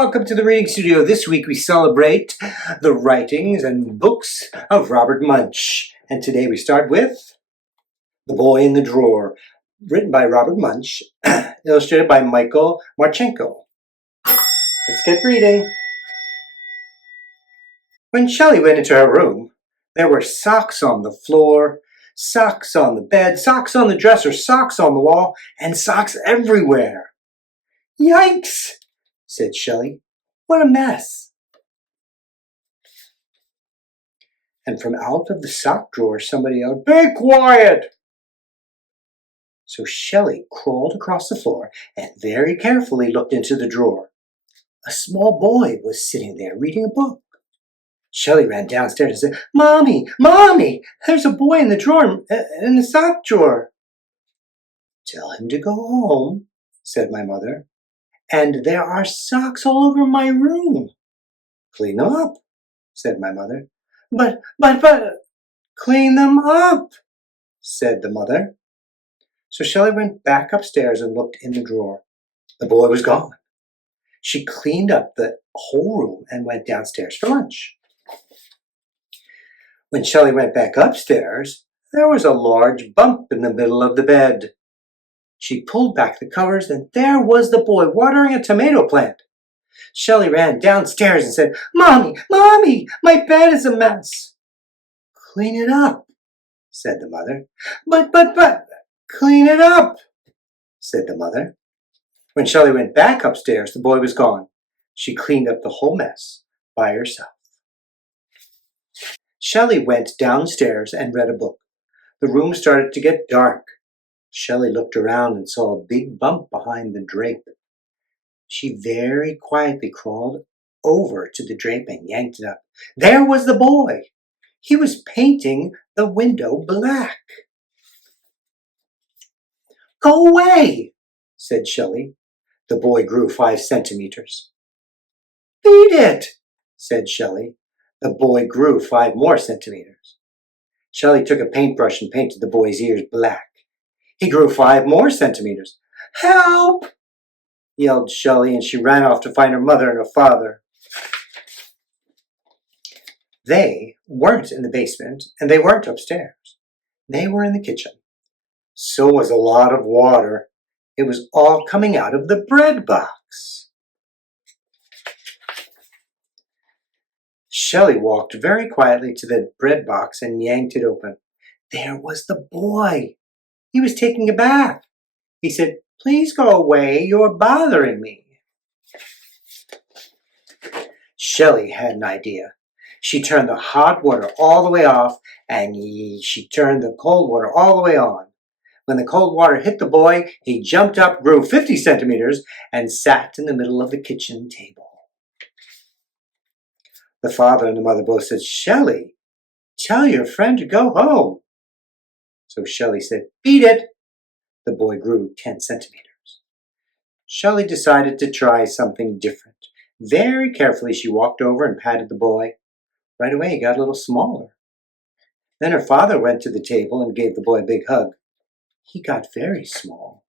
welcome to the Reading Studio. This week we celebrate the writings and books of Robert Munsch. And today we start with The Boy in the Drawer, written by Robert Munsch, illustrated by Michael Martchenko. Let's get reading. When Shelley went into her room, there were socks on the floor, socks on the bed, socks on the dresser, socks on the wall, and socks everywhere. "Yikes!" said Shelley. "What a mess." And from out of the sock drawer somebody yelled, "Be quiet!" So Shelley crawled across the floor and very carefully looked into the drawer. A small boy was sitting there reading a book. Shelley ran downstairs and said, "Mommy, Mommy, there's a boy in the drawer, in the sock drawer." "Tell him to go home," said my mother. "And there are socks all over my room." "Clean them up," said my mother. But, clean them up," said the mother. So Shelley went back upstairs and looked in the drawer. The boy was gone. She cleaned up the whole room and went downstairs for lunch. When Shelley went back upstairs, there was a large bump in the middle of the bed. She pulled back the covers, and there was the boy watering a tomato plant. Shelley ran downstairs and said, "Mommy, Mommy, my bed is a mess." "Clean it up," said the mother. But, clean it up," said the mother. When Shelley went back upstairs, the boy was gone. She cleaned up the whole mess by herself. Shelley went downstairs and read a book. The room started to get dark. Shelley looked around and saw a big bump behind the drape. She very quietly crawled over to the drape and yanked it up. There was the boy. He was painting the window black. "Go away," said Shelley. The boy grew 5 centimeters. "Beat it," said Shelley. The boy grew 5 more centimeters. Shelley took a paintbrush and painted the boy's ears black. He grew 5 more centimeters. "Help!" yelled Shelley, and she ran off to find her mother and her father. They weren't in the basement, and they weren't upstairs. They were in the kitchen. So was a lot of water. It was all coming out of the bread box. Shelley walked very quietly to the bread box and yanked it open. There was the boy. He was taking a bath. He said, "Please go away, you're bothering me." Shelley had an idea. She turned the hot water all the way off, and she turned the cold water all the way on. When the cold water hit the boy, he jumped up, grew 50 centimeters, and sat in the middle of the kitchen table. The father and the mother both said, "Shelley, tell your friend to go home." So Shelley said, "Beat it." The boy grew 10 centimeters. Shelley decided to try something different. Very carefully, she walked over and patted the boy. Right away, he got a little smaller. Then her father went to the table and gave the boy a big hug. He got very small.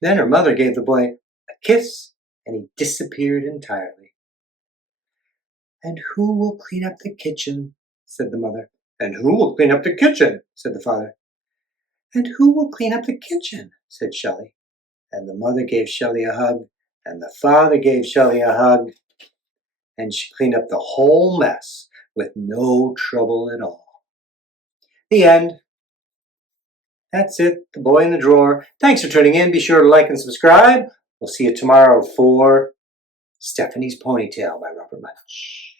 Then her mother gave the boy a kiss, and he disappeared entirely. "And who will clean up the kitchen?" said the mother. "And who will clean up the kitchen?" said the father. "And who will clean up the kitchen?" said Shelley. And the mother gave Shelley a hug, and the father gave Shelley a hug, and she cleaned up the whole mess with no trouble at all. The end. That's it, The Boy in the Drawer. Thanks for tuning in. Be sure to like and subscribe. We'll see you tomorrow for Stephanie's Ponytail by Robert Munsch.